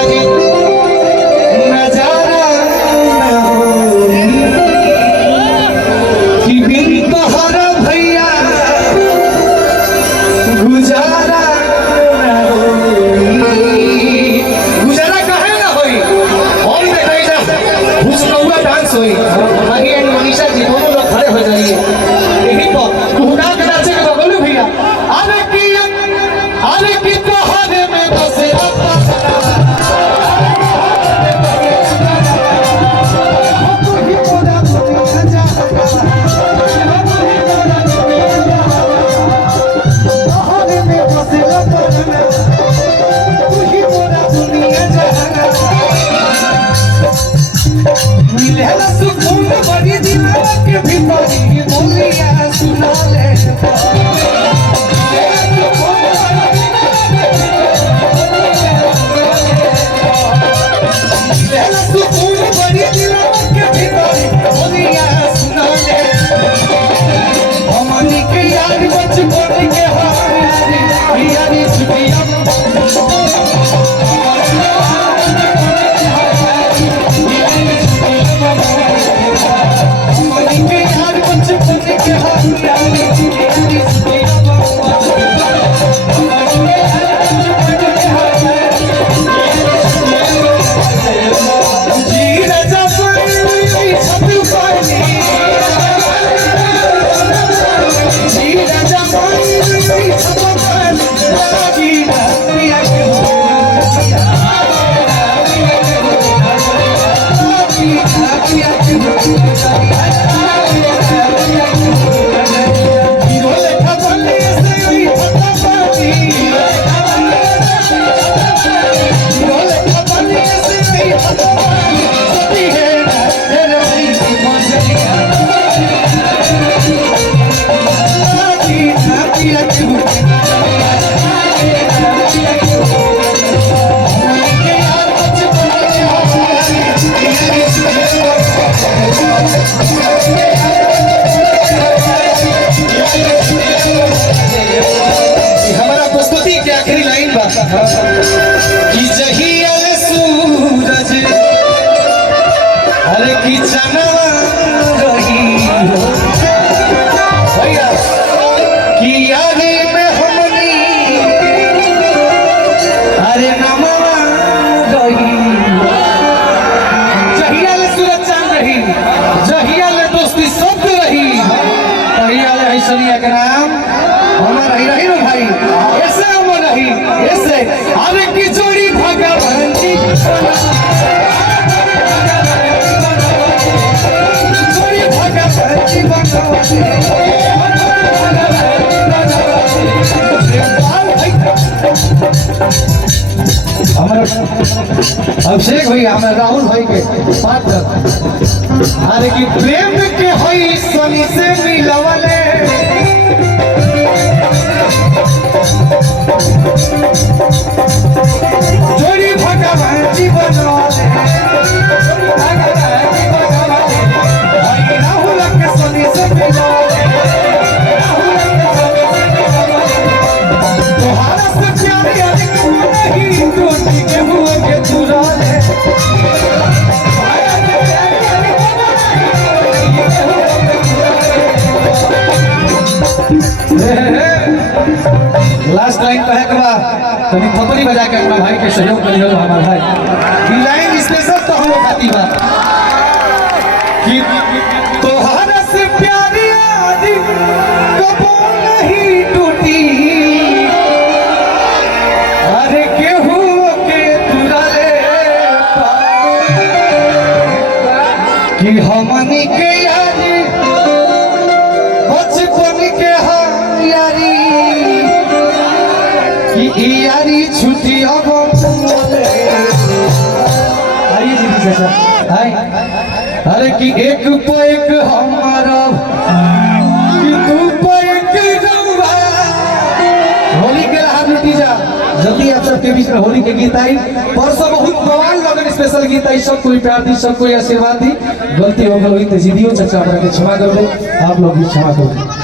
तोहरी नजारा कि बिन तोहरा भैया गुजारा गुजारा कहे ना होई और देखा जा हुस्नौआ डांस होई मही एंड मनीषा जी दोनों लोग खड़े हो जाइए यही तो कुहना के नाचे के बोलू भैया अरे की तोहरे में बसे सुकून बड़ी दिल के भीतरी बोलिया सुना ले सुकून बड़ी दिल के भीतरी बोलिया सुना ले हमनी के यार बचपन के यारी छुटिया कि जहियल सूरज अरे की चनवा रही भैया कि यारी में हमनी अरे नमवा रही जहियल सूरज चांद रही जहियल दोस्ती सब रही तहियल है सनिया के नाम हमारा ही रही ना भाई ऐसे अमर रही ऐसे अरे की जोड़ी भगवान की जोड़ी भगवान की अभिषेक भैया हमारे राहुल भाई के पात्र अरे की प्रेम के होई सनी से मिलवले जोड़ी भगवान जीवन वाले राहुल के सोनी से मिलवले तोहारा से प्यार यार नहीं टूटी के हुए के तुराले लास्ट लाइन कहे के बाद तनी थपड़ी बजा के अपना भाई के सहयोग करियो हमार भाई ई लाइन स्पेशल तो हम खाती बा कि तोहरा से प्यारी यारी कबो नहीं टूटी अरे केहू के तुरले कि हमनी के यारी बचपन के यारी कि यारी छुट्टी अब आइए जी पीछे सर हाय अरे कि एक पे एक हमारा कि तू पे एक रउआ होली के राह लुटी जा जल्दी आप सबके बीच में होली के गीत आई परसों बहुत बवाल लगन स्पेशल गीत आई सब कोई प्यार दी सब कोई आशीर्वाद दी गलती हो गई तो जीदियो चचा हमरा के क्षमा कर दो आप लोग भी क्षमा कर दो।